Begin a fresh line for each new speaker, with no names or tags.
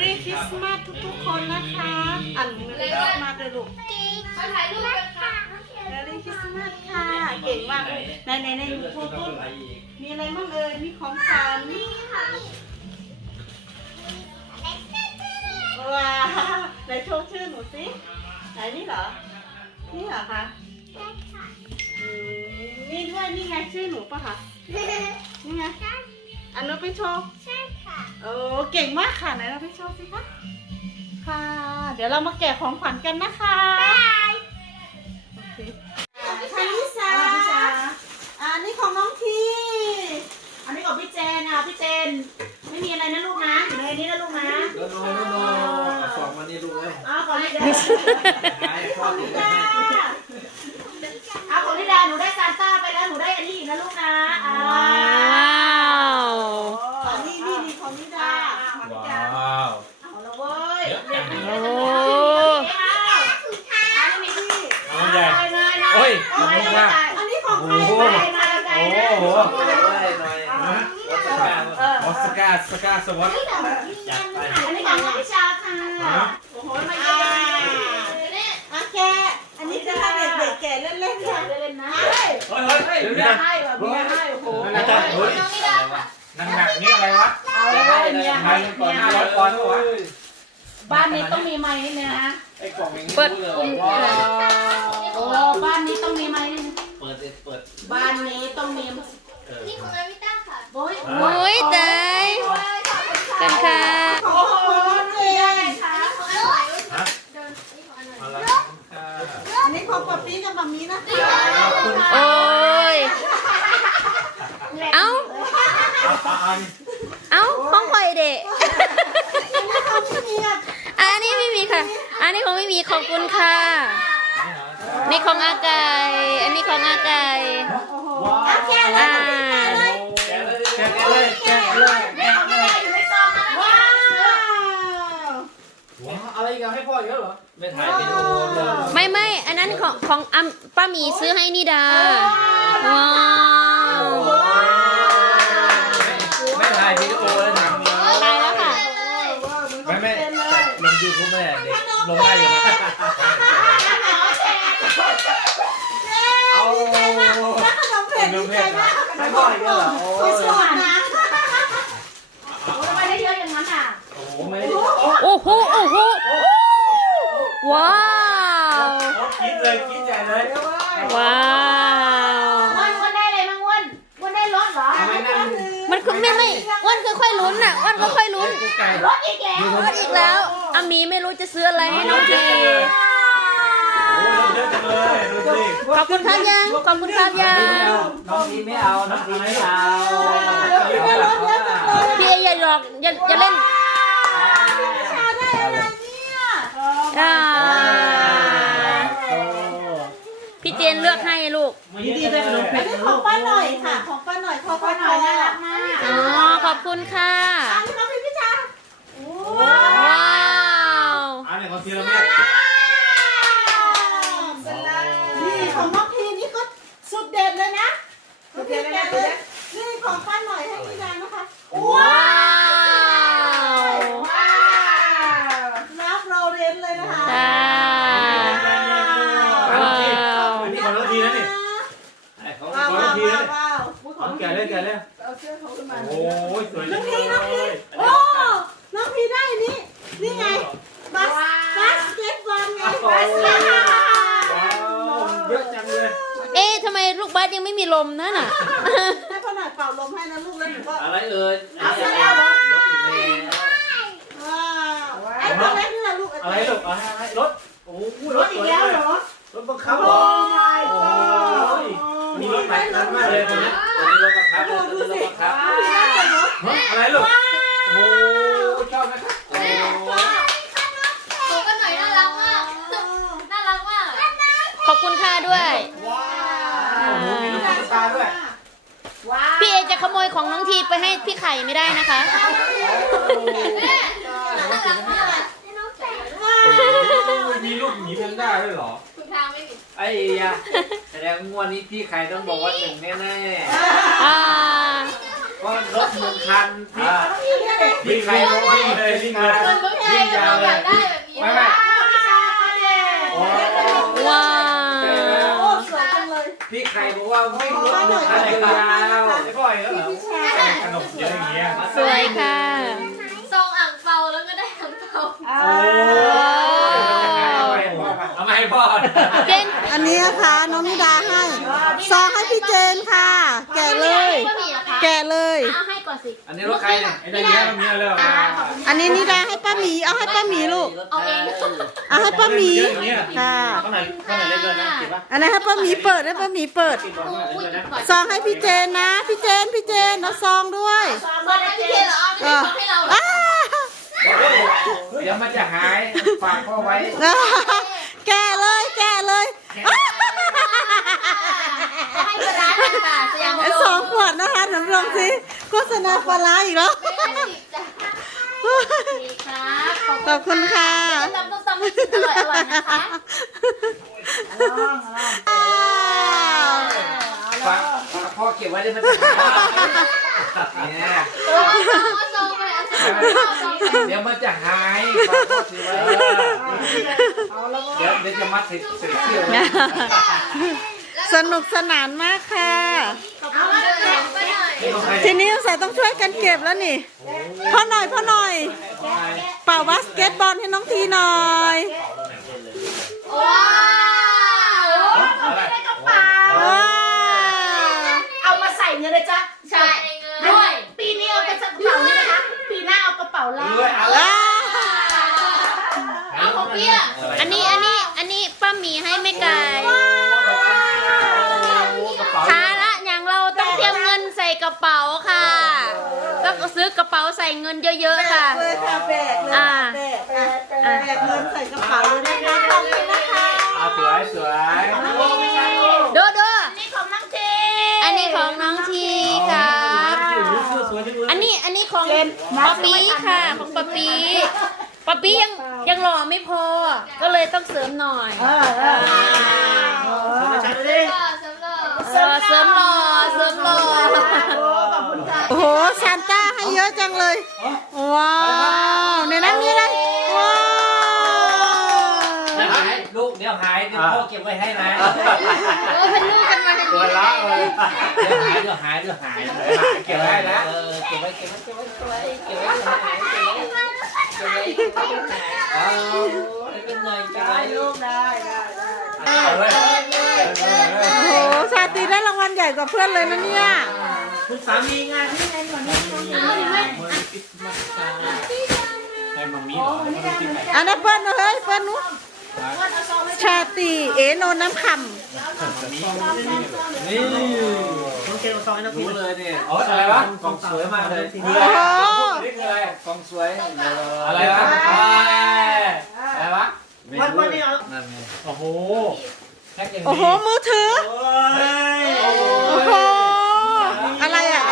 รี่คริสต์มาสทุกๆคนนะคะอ่านเมรี่คริสต์มาสเลยลูก
มาถ่ายรูปกันค่ะ
เมรี่คริสต์มาสค่ะ เก่งมากเลยในในในโฟโต้มีอะไรบ้างเอ่ยมีของขวัญว้าวไหนโชว์ชื่อหนูสิไหนนี่เหรอ นี่เหรอคะอืมนี่ด้วยนี่ไงชื่อหนูปะคะนี่ไง อันนู้นไปโชว์โอ้เก่งมากค่ะไหนเราไปโชว์สิคะค่ะ เดี๋ยวเรามาแกะของขวัญกันนะคะโอเคคาริสาอันนี้ของน้องทีอันนี้ของพี่เจนอะพี่เจน ไม่มีอะไรนะลูกนะอยู่ในนี้นะลูกนะ
โนโนโนโนเอาสองมานี่ลูกเอ้ย
เอาของลิดา
หายพ่อ
ของ
ติ
ลิ
ด
ดาเอาของลิดาหนูได้ซานต้าไปแล้วหนูได้อันนี้อีกนะลูกนะอ่า
ว้าว
อ๋อนี่นี่นี่ของลิดา
ว้าว
เอาละเว้ย
โอ้
อันนี้มีที่
เอาใหญ่โอ้ยขอบคุณค่ะ
อันนี้ของใคร
โอ้โห
ไปมาแล้วกัน
โอ้โห
เออ
ออส การ์สกาสวัสดิ์จัดไป
อันนี้ของน้องพิชาค่ะโอ้โหมาเยอะโอะแกอันนี้คือถ้าเด็กๆแกะเล่นๆค่ะเล่นๆนะ
เฮ้ยเฮ้ยเมีเดี๋
ย
วนะ
ให้ว่ะเมียให้โอ้โห
นั่นจะเฮ้ยนั่งหนักนี่อะไรวะ
เอาเลยเมียให้เมียให้
ร้อยปอนด์วะ
บ้านนี้ต้องมีไม้นิดนึงนะ
ไอ้กล่องอย่างนี้
เปิด
เลย
กลุ่ม
โอ้บ้านนี้ต้องมีไม้นิดนึง
เปิดเปิด
บ้านนี้ต้องมี
นี่ของนาวิต้าค่ะ
โอ้ย
โอ้ยแต่ายกันค่ะ
โอ้โหเจ๋ง
ของอร่อยเดินนี่ของอร่อย
มาแล้วค่ะ
อั นนี้ของป๊าปี้กับมัมมี่นะคะ
โอ้ย เอ้า
เอาเอาเอานี่
เอ้าห้องคอยเด็ก
อันนี้ของพี่เมีย
อันนี้ไม่มีค่ะ อันนี้ของไม่มีขอบคุณค่ะ นี่ของอาไก่อันนี้ของอาไก่
โอ้โห
ว้าว
อะแกะเลย
อ่า
แกะเลย ให้พ่อเยอะเหรอ ไม่ถ่ายวิดีโอเลย
ไม่ไม่อันนั้นของของอัมป้าหมีซื้อให้นิดาว้าว
ไม่ถ่ายวิดีโอเลยหนังเนี้ย
ตายแล้วค่ะ
ไม่ไม่แต่ลงยูทูบไม่ได้เด็กลงได้อยู่นะเอา
แล้วขนมเผ็ดดีใจมากขน
ไม่
ม
พ่อ
เผ็
อี
ด
กแล้วเหรอโอ้
ไป
ย
สอนนะ
ทำไมได้เยอะอย่างนั้นอะ
โอ้โหไม่ได้
โอ้โห โอ้โหว้าว
คิดเลยคิดใหญ่เลย
ว้าว
วันวันได้อะไรบ้างวันวันได้รถเหรอ
ทำไมนั่ง
มันคือไม่ไม่อ้วนค่อยๆลุ้นอะอ้วนค่อยๆลุ้น
กุ๊กไก่
รถอีกแล้ว
อ้วนอีกแล้วอามีไม่รู้จะซื้ออะไรให้น้องที
โอ้เยอะจังเลยดูสิ
ขอบคุณครับยัง ขอบคุณครับยัง
น้องทีไม่เอา น้องทีไม่เอา
พี่เออย่าหลอกอย่าอย่าเล่น
ชาได้อะไรเนี่ย
อ่าพี่เจนเลือกให้ลูก
ดีได้ขนม
อั
เผ็
น
ด
นี้ของป้าหน่อยค่ะ ของป้าหน่อยของป้าหน่อยน่ารักมาก
อ๋อ ขอบคุณค่ะ
อันนี้น้องพี่พิชา
ว้าว
อันนี้ของทีละเม็ด
นี่ของน้องพีนี่ก็สุดเด็ดเลยนะสุดเด็ดเลยนี่ของป้าหน่อยให้พี่ดานะคะ
ว้าว
ว้าวรับเราเรียนเลยนะคะ
จ้า
อันนี้อันนี้ของน้องทีนะนี่ของ
ว้าว
น้
ว้า
อง
ว
ทีนะ
ว้าว
ของแกเลยแกเลย
เอาเสื้อเขาขึ้นมา
โอ้ยสวยจังเลย
โอ้ น้องพีได้นี่ นี่ไง บัสบาสเกตบอลไงบาสเกตบอล
ว้าวเยอะจังเลย
เอ๊ะทำไมลูกบาสยังไม่มีลมนั่นน่ะ
ให้พ่อหน่อยเป่าลมให้นะลูกแล้วหนูก็
อะไรเอ่ย
เอาเสร็จแล้ว
รถอีกแล้ว
ว้าวไอ้ตัวเล็กนี่แหละลูก
อะไรลูกอะไรอะไรรถโอ้โห
รถอีกแล้วเหรอ
รถบังคับเหร
โอ้
อ
my
โอ้
god
ยมีรถหลายคันมากเลยคนนี้คนนี้รถบังคับ
ดู
คน
ดู
นี้รถ
สิ
บังคับ
ดูสิได้เหรอ
อะไรลูกโอ้ชอบนะครับโอ้
หนูก็หน่อยน่ารักมาก น่ารักมาก
ขอบคุณค่ะด้วย
ว้าว โอ้โหมีลูกตาด้วย
ว้าว
พี่เอจะขโมยของน้องทีไปให้พี่ไข่ไม่ได้นะคะ
แม่น่ารักมาก
มีลูกหมีแพนด้าด้วยเหรอ
คุณทางไม่ผิด
ไอ้ยะแสดงงวดนี้พี่ไข่ต้องบอกว่าหนึ่งแน่
อ่า
ก็รถหนึ่งคันที่
พี่
วิ่งใครวิ่งเลยวิ่งเลย
คนทุกทีเราอยากได้แบบนี้
ไม่ไม่ พี่ใครบอกว่าวิ่งรถหนึ่งคันยาวไม่บ่อยแล้วเหรอขนมเยอะอย่างเงี้ย
สวยค่ะ
ซองอ่างเปาแล้วก็ได้อ่างเปา
อ่า
เอามาให้พ่อ
เจน
อันนี้นะคะน้องนิดาให้ซองให้พี่เจนค่ะเลย
ก็มีนะคะ
แกะเลย
เอาให้ ก่อนสิ
อันนี้รถใครเนี่ยไอ้ได้เยอะเงี้ยเลย
อันนี้นิดาให้ป้าหมีเอาให้ป้าหมีลูก
เอาเอง
เอาให้ป้าหมีค่ะ
ข้างในข้างในเล็กเลยนะเก็บป่ะ
อันนี้นให้ป้าหมีเปิดให้ป้าหมีเปิด
พูดก่อน
ซองให้พี่เจนนะ พี่เจนพี่เจนเอาซองด้วย
ซอง
ตอ
มาน
นั้น
เจ
พี่
น
เหรอไม่ได้ให้เราหรอ
อ้า
เดี๋ยวมันจะหายฝากพ่อไว้
แกะเลยแกะเลย
จะให้ปลาร้าเลยค่ะสยาม
ไอ้สองขวดนะคะหนูลองสิ โฆษณาปลาร้าอีกแล้ว
ไม่ได้สิจ้ะดีครับ
ขอบคุณค่ะ
ตำต้มตำให้กินอร่อยอร่อยนะคะ
อ้าว
ฝากฝากพ่อเก็บไว้ได้มันจะหายเนี่ย
โอ้ยเอาซองไปเอาซองไปเอาซองไป
เดี๋ยวมันจะหายฝากพ่อถือไว้
เอาแล้ว
เดี๋ยวเดี๋ยวจะมัดใส่ใส่เสื้อไว้
สนุกสนานมากค่ะ
เอามาเลย ไปหน่อย
นี่ของใคร
ทีนี้สายต้องช่วยกันเก็บแล้วนี่พ่อหน่อยพ่อหน่อยเป่าบาสเกตบอลให้น้องทีหน่อย
ว้าว
ว้าว
เอามาใส่เงินเลยจ้ะ
ใช่
ด้วยปีนี้เอากระเป๋านี่นะคะปีหน้าเอากระเป๋าล่า
เอ้ยเอาละ
ว้าว
เอาของพี่อะ
อันนี้อันนี้อันนี้ป้าหมีให้แม่ไก่
กระเป๋า
ช้าละอย่างเราต้องเตรียมเงินใส่กระ เป๋าค่ะต้องซื้อกระเป๋าใส่เงินเยอะๆค่ะ
เลยค่ะแบกเลย
อ่า
แบกอะแบกเงินใส่กระเป๋าเลยนะคะขอบคุณนะคะ
อะสวยสวย
โดโด
นี่ของน้องเจ
อันนี้ของน้องทีครับ
สวยจังเลย
อันนี้อันนี้ของป๊าปีค่ะของป๊าปีป๊าปียังยังหล่อไม่พอ ก็เลยต้องเสริมหน่อย
เออเออ
ชัดเลย
สำหรับ
เออเสริมหล่อเสริมหล่อ
โอ้ขอบคุณค่ะ
โอ้โหซานต้าให้ เยอะจังเลย ว้าว ในนั้นมีอะไร ว้าว
เดี๋ยวหายลูกเดี๋ยวหายเดี๋ยวพ่อเก็บไว้ให้นะ
เออเป็นลูกกันมาทัน
ตัว
ที
ละเลยเดี๋ยวหายเดี๋ยวหายเดี๋ยวหายเดี๋ยวหายเก็บไว้นะเออเก็บไว้เก็บไว้เก็บไว้เก็บไว้เก็บไว้เก็บไว้เก็บไว้เก็บไว้เก็บไว้เอาให้เป็นหน่อยเก็บ
ได้
ไว้
ลูกได้ได้ได้
เอาเลย
โอ้โหชาตรีได้รางวัลใหญ่กว่าเพื่อนเลยนะเนี่ย
คุณสามีไง
เอาดิแม่
ให้มามีเหรอให้มามีไหน
อันนั้นเปิ้ลเฮ้ยเปิ้ลนุชาตรีเอโนน้ำค
นี่ต้องเก็บซองให้นักบินเลยเนี่ยอ๋ออะไรวะกล่องสวยมากเลยคืออะไรนี่คืออะไรกล่องสวยอะไรวะอะไรวะวันวันนี้นั่นไงโอ้โห
โอ้โห มือถือ
โอ้
โห อะไรอะ